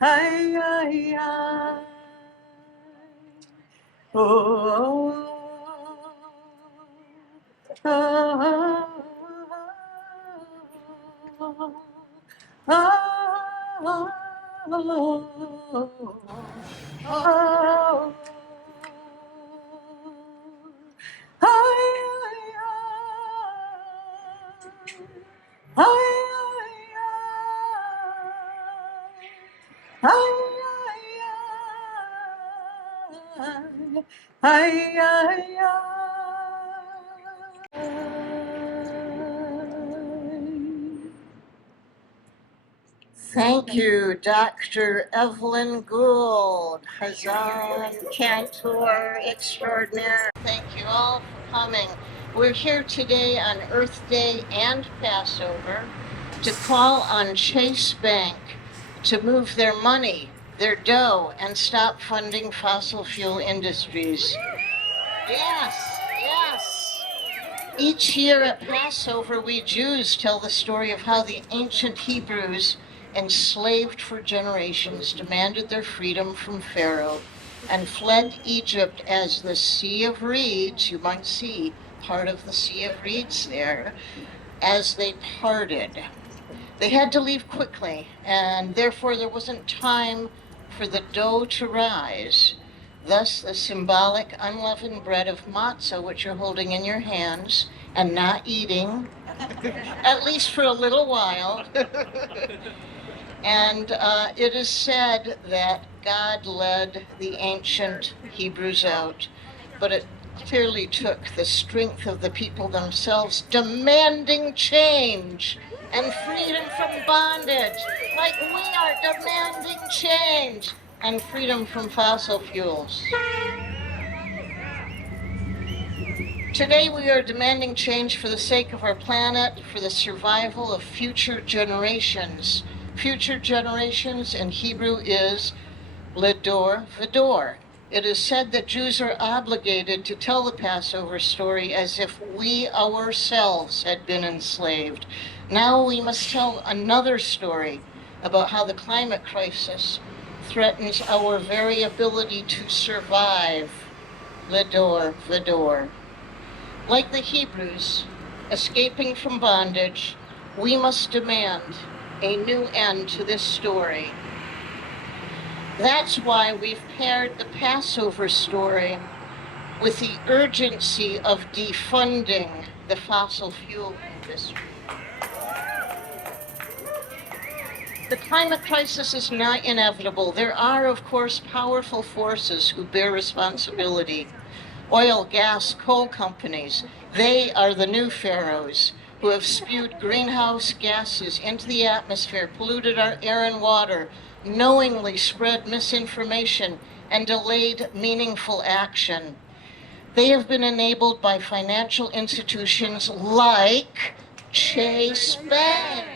ay, ay, ay. Oh, oh, oh, ay, ay, Thank you, Dr. Evelyn Gould, Hazan Cantor Extraordinaire. Thank you all for coming. We're here today on Earth Day and Passover to call on Chase Bank to move their money, their dough, and stop funding fossil fuel industries. Yes, yes. Each year at Passover, we Jews tell the story of how the ancient Hebrews, enslaved for generations, demanded their freedom from Pharaoh and fled Egypt as the Sea of Reeds, you might see part of the Sea of Reeds there, as they parted. They had to leave quickly, and therefore there wasn't time for the dough to rise. Thus, the symbolic unleavened bread of matzah, which you're holding in your hands and not eating, at least for a little while. And it is said that God led the ancient Hebrews out, but it clearly took the strength of the people themselves demanding change and freedom from bondage, like we are demanding change and freedom from fossil fuels. Today we are demanding change for the sake of our planet, for the survival of future generations. Future generations in Hebrew is Ledor Vidor. It is said that Jews are obligated to tell the Passover story as if we ourselves had been enslaved. Now we must tell another story about how the climate crisis threatens our very ability to survive. Ledor Vidor. Like the Hebrews, escaping from bondage, we must demand a new end to this story. That's why we've paired the Passover story with the urgency of defunding the fossil fuel industry. The climate crisis is not inevitable. There are, of course, powerful forces who bear responsibility. Oil, gas, coal companies, they are the new pharaohs who have spewed greenhouse gases into the atmosphere, polluted our air and water, knowingly spread misinformation, and delayed meaningful action. They have been enabled by financial institutions like Chase Bank,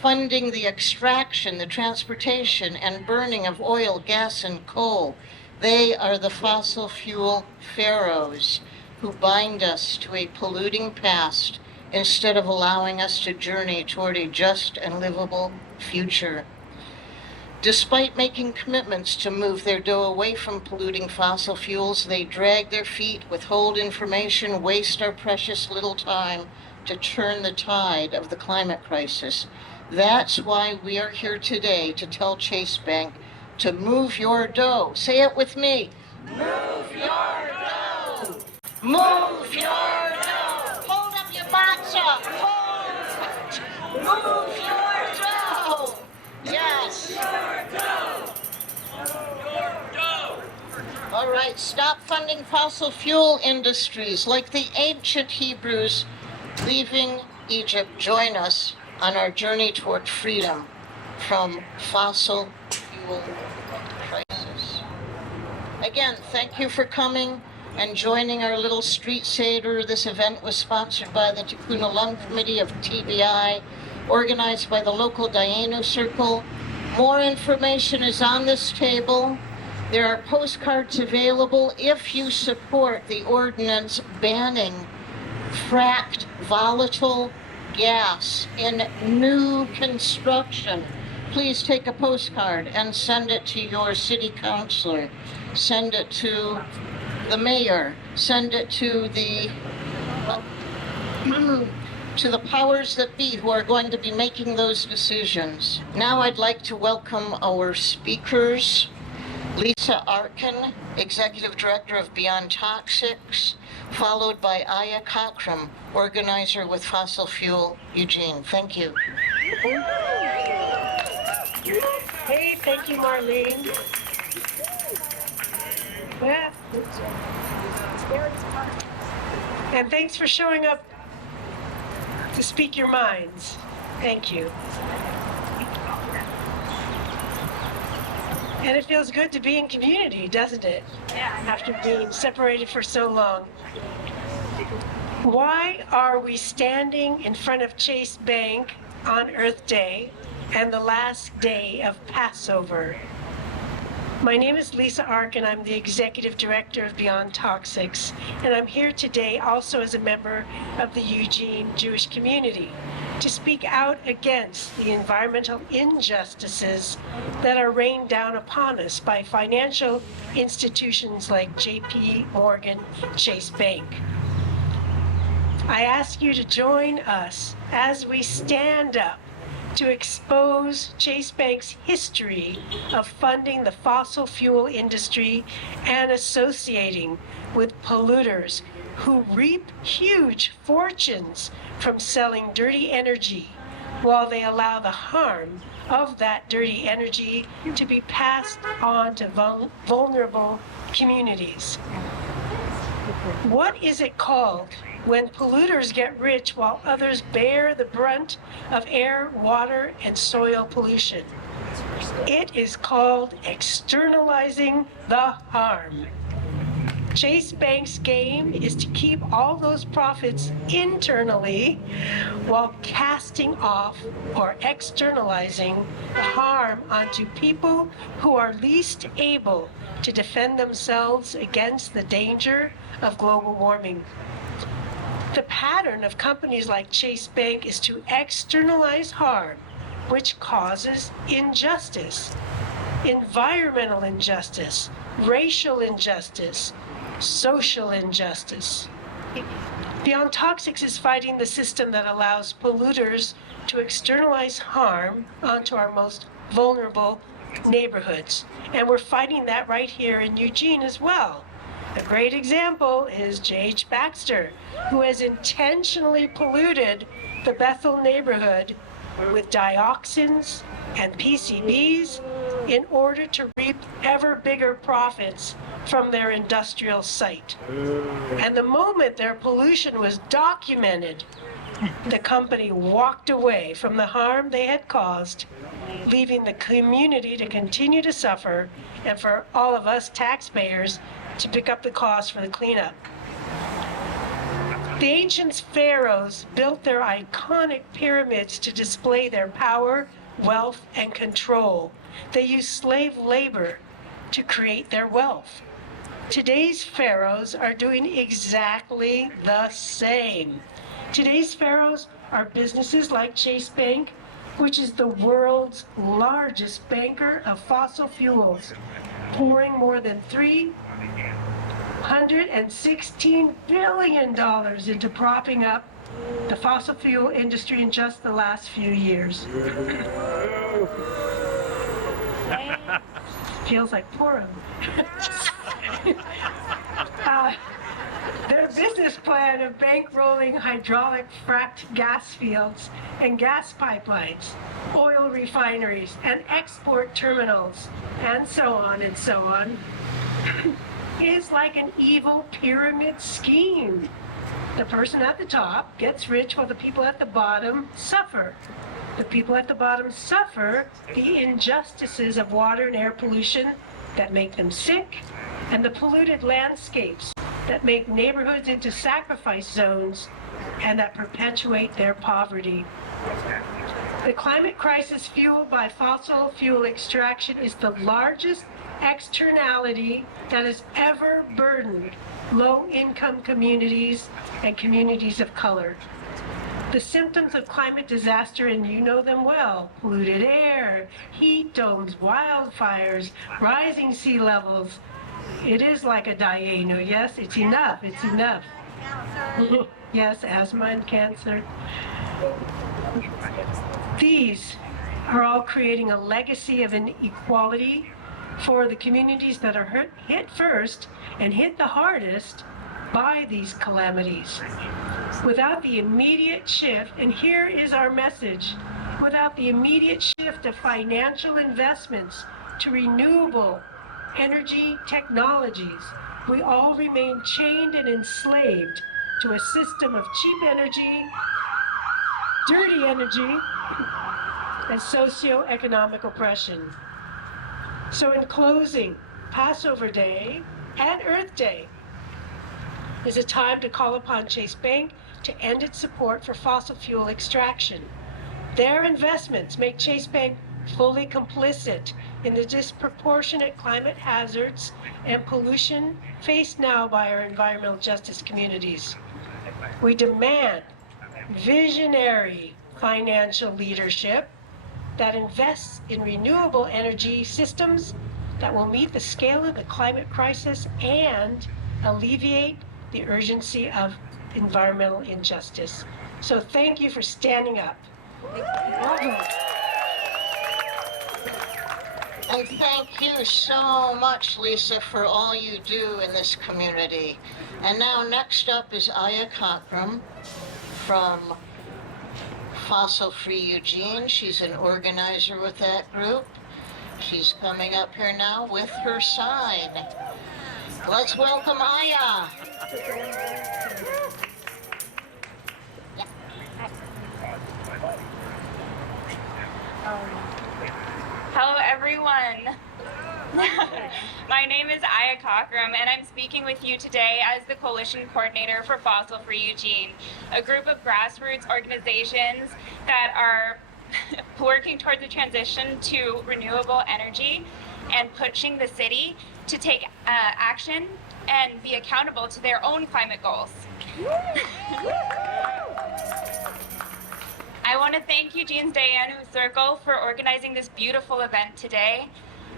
funding the extraction, the transportation, and burning of oil, gas, and coal. They are the fossil fuel pharaohs who bind us to a polluting past instead of allowing us to journey toward a just and livable future. Despite making commitments to move their dough away from polluting fossil fuels, they drag their feet, withhold information, waste our precious little time to turn the tide of the climate crisis. That's why we are here today to tell Chase Bank to move your dough. Say it with me. Move your dough. Move your dough. Hold up your matzah. Hold it. Move your dough. Yes. Your dough. Your dough. All right, stop funding fossil fuel industries like the ancient Hebrews leaving Egypt. Join us on our journey toward freedom from fossil fuel crisis. Again, thank you for coming and joining our little street seder. This event was sponsored by the Tikkun Olam Committee of TBI, organized by the local Dayenu Circle. More information is on this table. There are postcards available if you support the ordinance banning fracked volatile gas in new construction, please take a postcard and send it to your city councilor. Send it to the mayor. Send it to the to the powers that be who are going to be making those decisions. Now I'd like to welcome our speakers. Lisa Arkin, Executive Director of Beyond Toxics, followed by Aya Cockram, organizer with Fossil Fuel Eugene. Thank you. Hey, thank you, Marlene. Yeah. And thanks for showing up to speak your minds. Thank you. And it feels good to be in community, doesn't it? Yeah. After being separated for so long. Why are we standing in front of Chase Bank on Earth Day and the last day of Passover? My name is Lisa Arkin. I'm the Executive Director of Beyond Toxics, and I'm here today also as a member of the Eugene Jewish community to speak out against the environmental injustices that are rained down upon us by financial institutions like JP Morgan Chase Bank. I ask you to join us as we stand up to expose Chase Bank's history of funding the fossil fuel industry and associating with polluters who reap huge fortunes from selling dirty energy while they allow the harm of that dirty energy to be passed on to vulnerable communities. What is it called when polluters get rich while others bear the brunt of air, water, and soil pollution? It is called externalizing the harm. Chase Bank's game is to keep all those profits internally while casting off or externalizing the harm onto people who are least able to defend themselves against the danger of global warming. The pattern of companies like Chase Bank is to externalize harm, which causes injustice, environmental injustice, racial injustice, social injustice. Beyond Toxics is fighting the system that allows polluters to externalize harm onto our most vulnerable neighborhoods. And we're fighting that right here in Eugene as well. A great example is J.H. Baxter, who has intentionally polluted the Bethel neighborhood with dioxins and PCBs in order to reap ever bigger profits from their industrial site. And the moment their pollution was documented, the company walked away from the harm they had caused, leaving the community to continue to suffer and for all of us taxpayers to pick up the cost for the cleanup. The ancient pharaohs built their iconic pyramids to display their power, wealth, and control. They used slave labor to create their wealth. Today's pharaohs are doing exactly the same. Today's pharaohs are businesses like Chase Bank, which is the world's largest banker of fossil fuels, pouring more than $316 billion into propping up the fossil fuel industry in just the last few years. Feels like Purim. Their business plan of bankrolling hydraulic fracked gas fields and gas pipelines, oil refineries and export terminals, and so on, is like an evil pyramid scheme. The person at the top gets rich while the people at the bottom suffer. The people at the bottom suffer the injustices of water and air pollution that make them sick, and the polluted landscapes that make neighborhoods into sacrifice zones and that perpetuate their poverty. The climate crisis fueled by fossil fuel extraction is the largest externality that has ever burdened low-income communities and communities of color. The symptoms of climate disaster, and you know them well: polluted air, heat domes, wildfires, rising sea levels. It is like a Dayenu, yes? It's enough, it's enough. Yes, asthma and cancer. These are all creating a legacy of inequality for the communities that are hit first and hit the hardest by these calamities. Without the immediate shift, and here is our message, without the immediate shift of financial investments to renewable energy technologies, we all remain chained and enslaved to a system of cheap energy, dirty energy, and socioeconomic oppression. So in closing, Passover Day and Earth Day is a time to call upon Chase Bank to end its support for fossil fuel extraction. Their investments make Chase Bank fully complicit in the disproportionate climate hazards and pollution faced now by our environmental justice communities. We demand visionary financial leadership that invests in renewable energy systems that will meet the scale of the climate crisis and alleviate the urgency of environmental injustice. So thank you for standing up. And thank you so much, Lisa, for all you do in this community. And now next up is Aya Cockrum from Fossil Free Eugene. She's an organizer with that group. She's coming up here now with her sign. Let's welcome Aya. Hello, everyone. My name is Aya Cockrum, and I'm speaking with you today as the Coalition Coordinator for Fossil Free Eugene, a group of grassroots organizations that are working towards a transition to renewable energy and pushing the city to take action and be accountable to their own climate goals. I want to thank Eugene's Dayenu Circle for organizing this beautiful event today.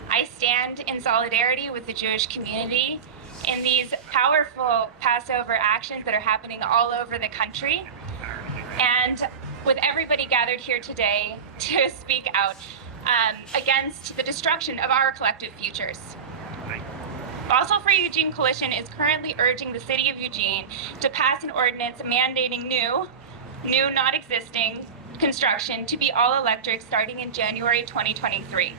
I stand in solidarity with the Jewish community in these powerful Passover actions that are happening all over the country, and with everybody gathered here today to speak out against the destruction of our collective futures. Fossil Free Eugene Coalition is currently urging the city of Eugene to pass an ordinance mandating new not existing construction to be all electric starting in January 2023.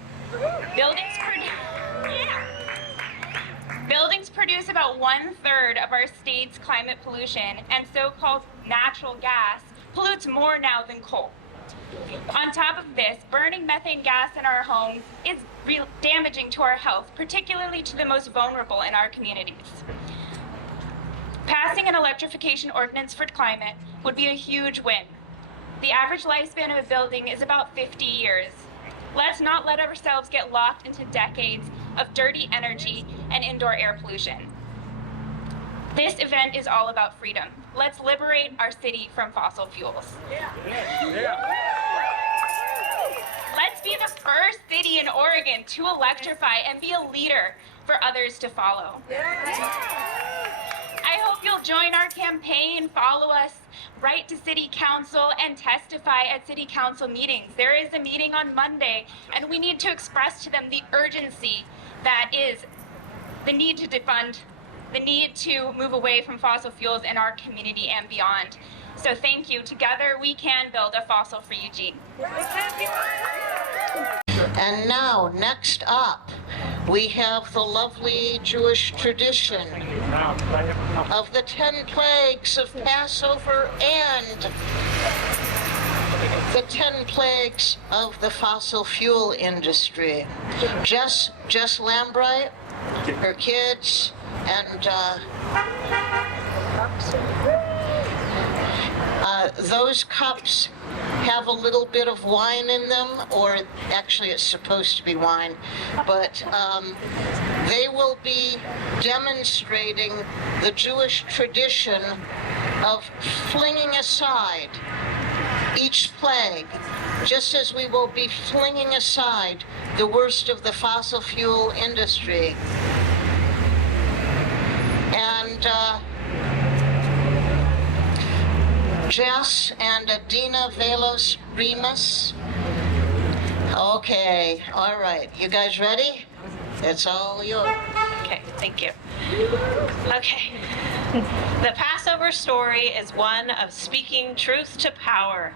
Buildings produce about 1/3 of our state's climate pollution, and so-called natural gas pollutes more now than coal. On top of this, burning methane gas in our homes is damaging to our health, particularly to the most vulnerable in our communities. Passing an electrification ordinance for climate would be a huge win. The average lifespan of a building is about 50 years. Let's not let ourselves get locked into decades of dirty energy and indoor air pollution. This event is all about freedom. Let's liberate our city from fossil fuels. Let's be the first city in Oregon to electrify and be a leader for others to follow. I hope you'll join our campaign, follow us, write to City Council, and testify at City Council meetings. There is a meeting on Monday, and we need to express to them the urgency that is the need to defund, the need to move away from fossil fuels in our community and beyond. So thank you. Together we can build a fossil-free Eugene. And now, next up, we have the lovely Jewish tradition of the 10 plagues of Passover and the 10 plagues of the fossil fuel industry. Jess Lambright, her kids, and those cups have a little bit of wine in them, or actually it's supposed to be wine, but they will be demonstrating the Jewish tradition of flinging aside each plague, just as we will be flinging aside the worst of the fossil fuel industry. And Jess and Adina Velos Remus. Okay, all right. You guys ready? It's all yours. Okay, thank you. Okay. The Passover story is one of speaking truth to power.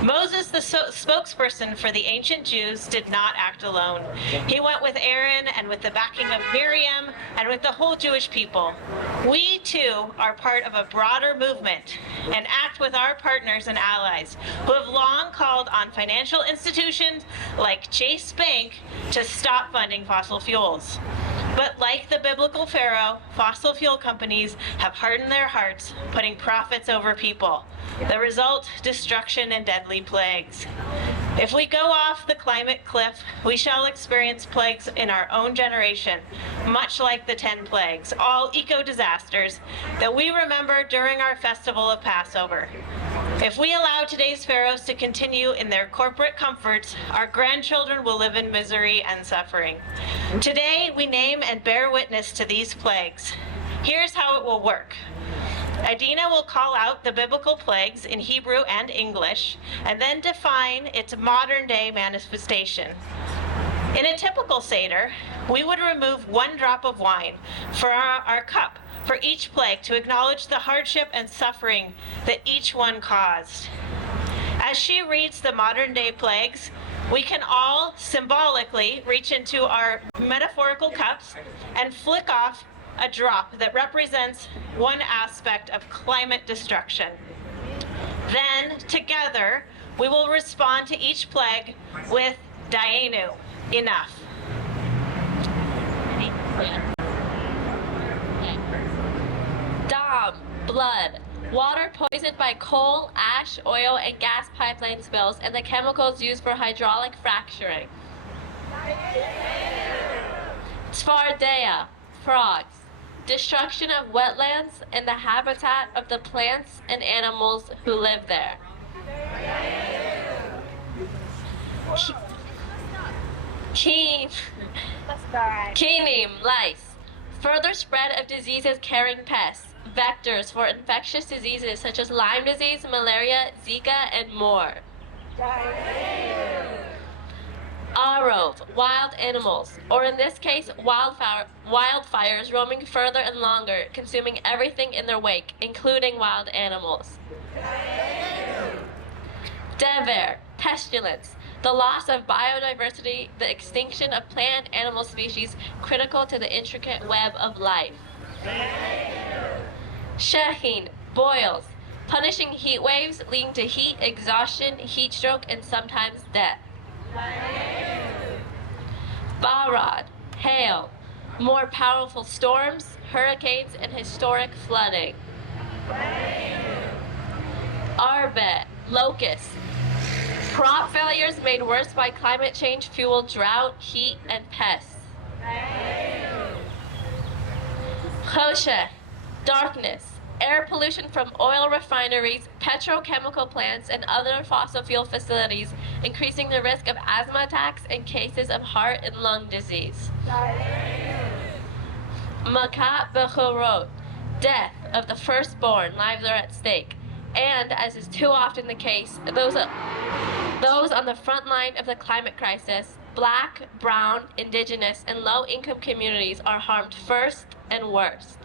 Moses, the spokesperson for the ancient Jews, did not act alone. He went with Aaron and with the backing of Miriam and with the whole Jewish people. We, too, are part of a broader movement and act with our partners and allies who have long called on financial institutions like Chase Bank to stop funding fossil fuels. But like the biblical Pharaoh, fossil fuel companies have hardened their hearts, putting profits over people. The result, destruction and deadly plagues. If we go off the climate cliff, we shall experience plagues in our own generation, much like the 10 plagues, all eco-disasters that we remember during our festival of Passover. If we allow today's pharaohs to continue in their corporate comforts, our grandchildren will live in misery and suffering. Today, we name and bear witness to these plagues. Here's how it will work. Adina will call out the biblical plagues in Hebrew and English, and then define its modern-day manifestation. In a typical Seder, we would remove 1 drop of wine from our cup for each plague to acknowledge the hardship and suffering that each one caused. As she reads the modern-day plagues, we can all symbolically reach into our metaphorical cups and flick off a drop that represents one aspect of climate destruction. Then, together, we will respond to each plague with Dayenu, enough. Dam, blood. Water poisoned by coal, ash, oil, and gas pipeline spills, and the chemicals used for hydraulic fracturing. Tzfardea, frogs. Destruction of wetlands and the habitat of the plants and animals who live there. Keenim, lice. Further spread of diseases carrying pests, vectors for infectious diseases such as Lyme disease, malaria, Zika, and more. Arov, wild animals, or in this case, wildfires roaming further and longer, consuming everything in their wake, including wild animals. Dever, pestilence, the loss of biodiversity, the extinction of plant and animal species critical to the intricate web of life. Shehin, boils, punishing heat waves leading to heat exhaustion, heat stroke, and sometimes death. Barad, hail, more powerful storms, hurricanes, and historic flooding. Arbet, locusts, crop failures made worse by climate change fueled drought, heat, and pests. Choshech, darkness, air pollution from oil refineries, petrochemical plants, and other fossil fuel facilities, increasing the risk of asthma attacks and cases of heart and lung disease. Makat bechorot, death of the firstborn, lives are at stake. And, as is too often the case, those on the front line of the climate crisis, Black, brown, indigenous, and low-income communities are harmed first and worst.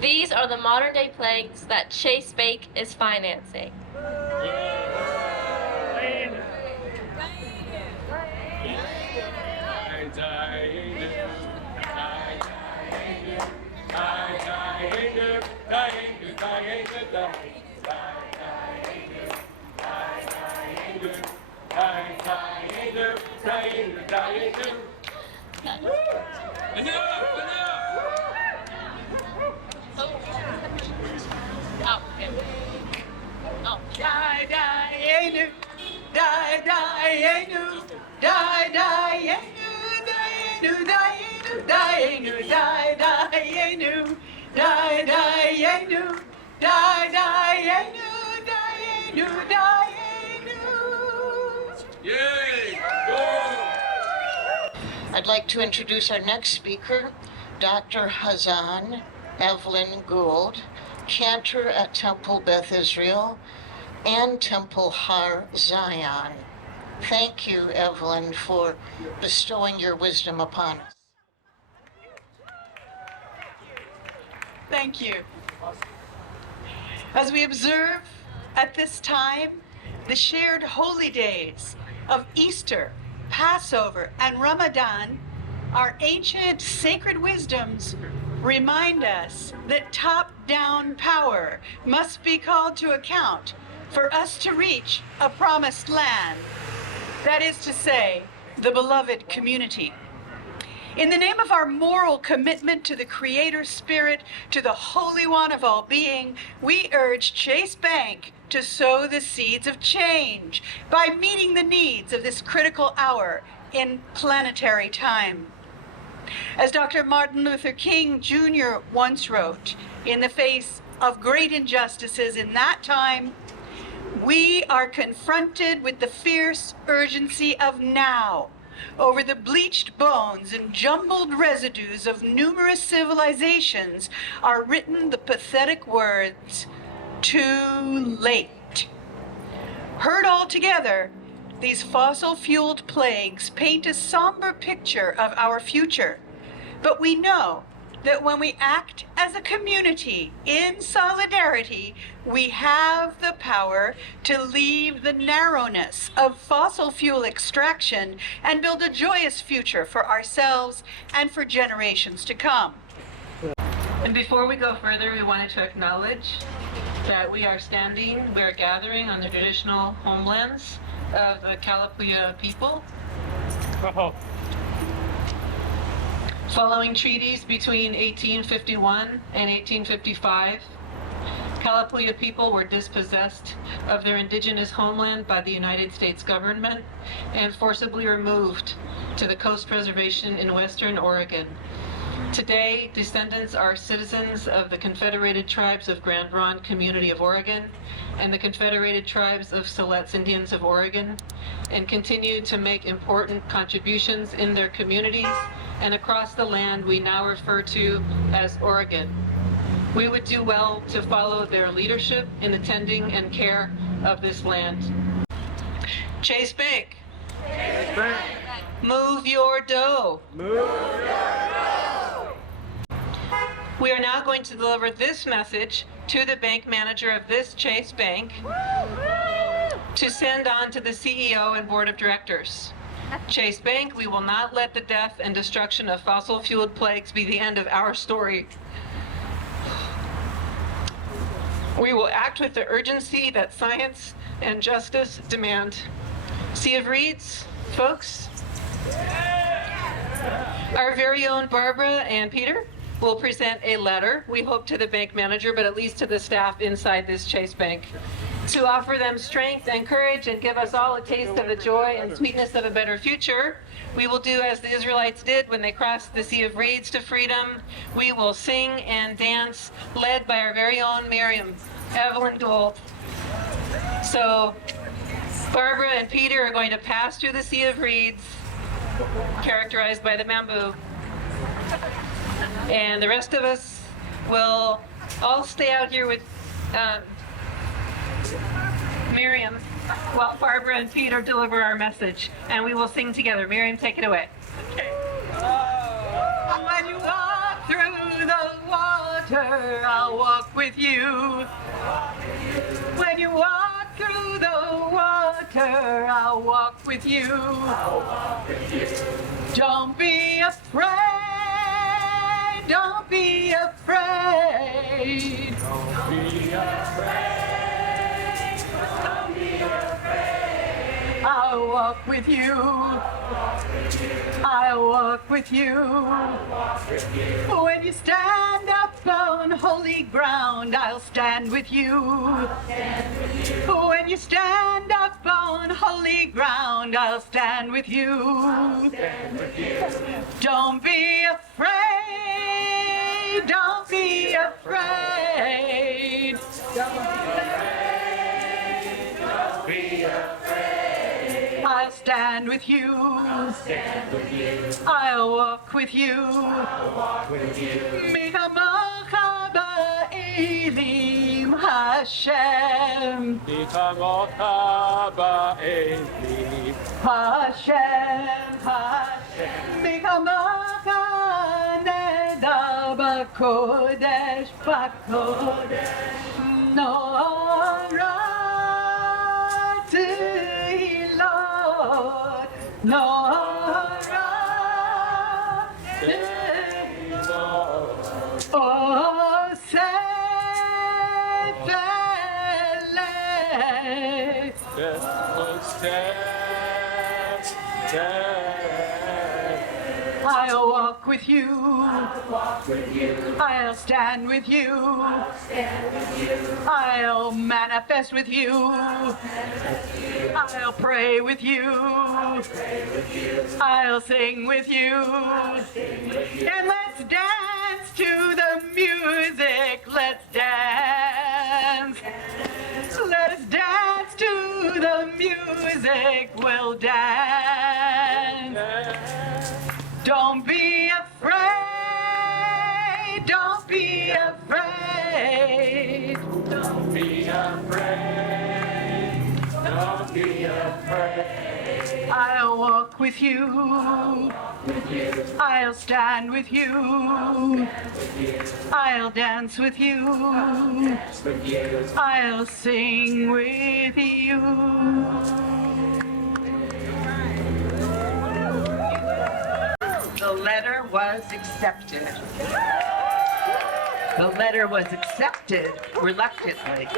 These are the modern-day plagues that Chase Bank is financing. Dayenu, Dayenu, Dayenu, Dayenu, Dayenu, Dayenu, Dayenu, Dayenu, Dayenu, I'd like to introduce our next speaker, Dr. Hazan Evelyn Gould, cantor at Temple Beth Israel and Temple Har Zion. Thank you, Evelyn, for bestowing your wisdom upon us. Thank you. As we observe at this time the shared holy days of Easter, Passover, and Ramadan, our ancient sacred wisdoms remind us that top-down power must be called to account for us to reach a promised land. That is to say, the beloved community. In the name of our moral commitment to the Creator Spirit, to the Holy One of all being, we urge Chase Bank to sow the seeds of change by meeting the needs of this critical hour in planetary time. As Dr. Martin Luther King Jr. once wrote, in the face of great injustices in that time, we are confronted with the fierce urgency of now. Over the bleached bones and jumbled residues of numerous civilizations are written the pathetic words, "Too late." Heard all together, these fossil-fueled plagues paint a somber picture of our future. But we know that when we act as a community in solidarity, we have the power to leave the narrowness of fossil fuel extraction and build a joyous future for ourselves and for generations to come. And before we go further, we wanted to acknowledge that we are gathering on the traditional homelands of the Kalapuya people. Following treaties between 1851 and 1855, Kalapuya people were dispossessed of their indigenous homeland by the United States government and forcibly removed to the Coast Reservation in western Oregon. Today, descendants are citizens of the Confederated Tribes of Grand Ronde Community of Oregon and the Confederated Tribes of Siletz Indians of Oregon, and continue to make important contributions in their communities and across the land we now refer to as Oregon. We would do well to follow their leadership in attending and care of this land. Chase Bank. Move your dough. We are now going to deliver this message to the bank manager of this Chase Bank to send on to the CEO and board of directors. Chase Bank, we will not let the death and destruction of fossil-fueled plagues be the end of our story. We will act with the urgency that science and justice demand. Sea of Reeds, folks. Our very own Barbara and Peter will present a letter, we hope to the bank manager, but at least to the staff inside this Chase Bank, to offer them strength and courage and give us all a taste of the joy and sweetness of a better future. We will do as the Israelites did when they crossed the Sea of Reeds to freedom. We will sing and dance, led by our very own Miriam, Evelyn Gould. So Barbara and Peter are going to pass through the Sea of Reeds, characterized by the bamboo. And the rest of us will all stay out here with Miriam while Barbara and Peter deliver our message. And we will sing together. Miriam, take it away. Okay. When you walk through the water, I'll walk with you. When you walk through the water, I'll walk with you. Don't be afraid. Don't be afraid. Don't be afraid. Don't be afraid. I'll walk with you. I'll walk with you. When you stand up on holy ground, I'll stand with you. When you stand up on holy ground, I'll stand with you. Don't be afraid. Don't be afraid. Don't be afraid. Don't be afraid. I'll stand with you. I'll walk with you. Mikamocha ba'elim Hashem. Hashem, Hashem. Mikamocha neda b'kodesh, b'kodesh. Nora Lord, Nora oh, I'll walk with you. I'll stand with you. I'll manifest with you. I'll pray with you. I'll sing with you. And let's dance to the music. Let's dance. Let us dance to the music. We'll dance. Don't be afraid. Don't be afraid. Don't be afraid. Don't be afraid. I'll walk with you. I'll stand with you. I'll dance with you. I'll sing with you. The letter was accepted. The letter was accepted reluctantly.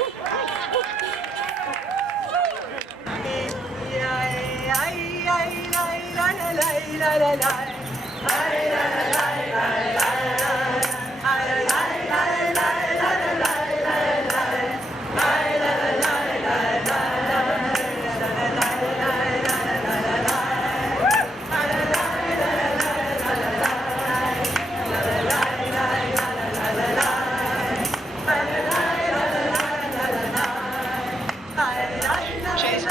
She's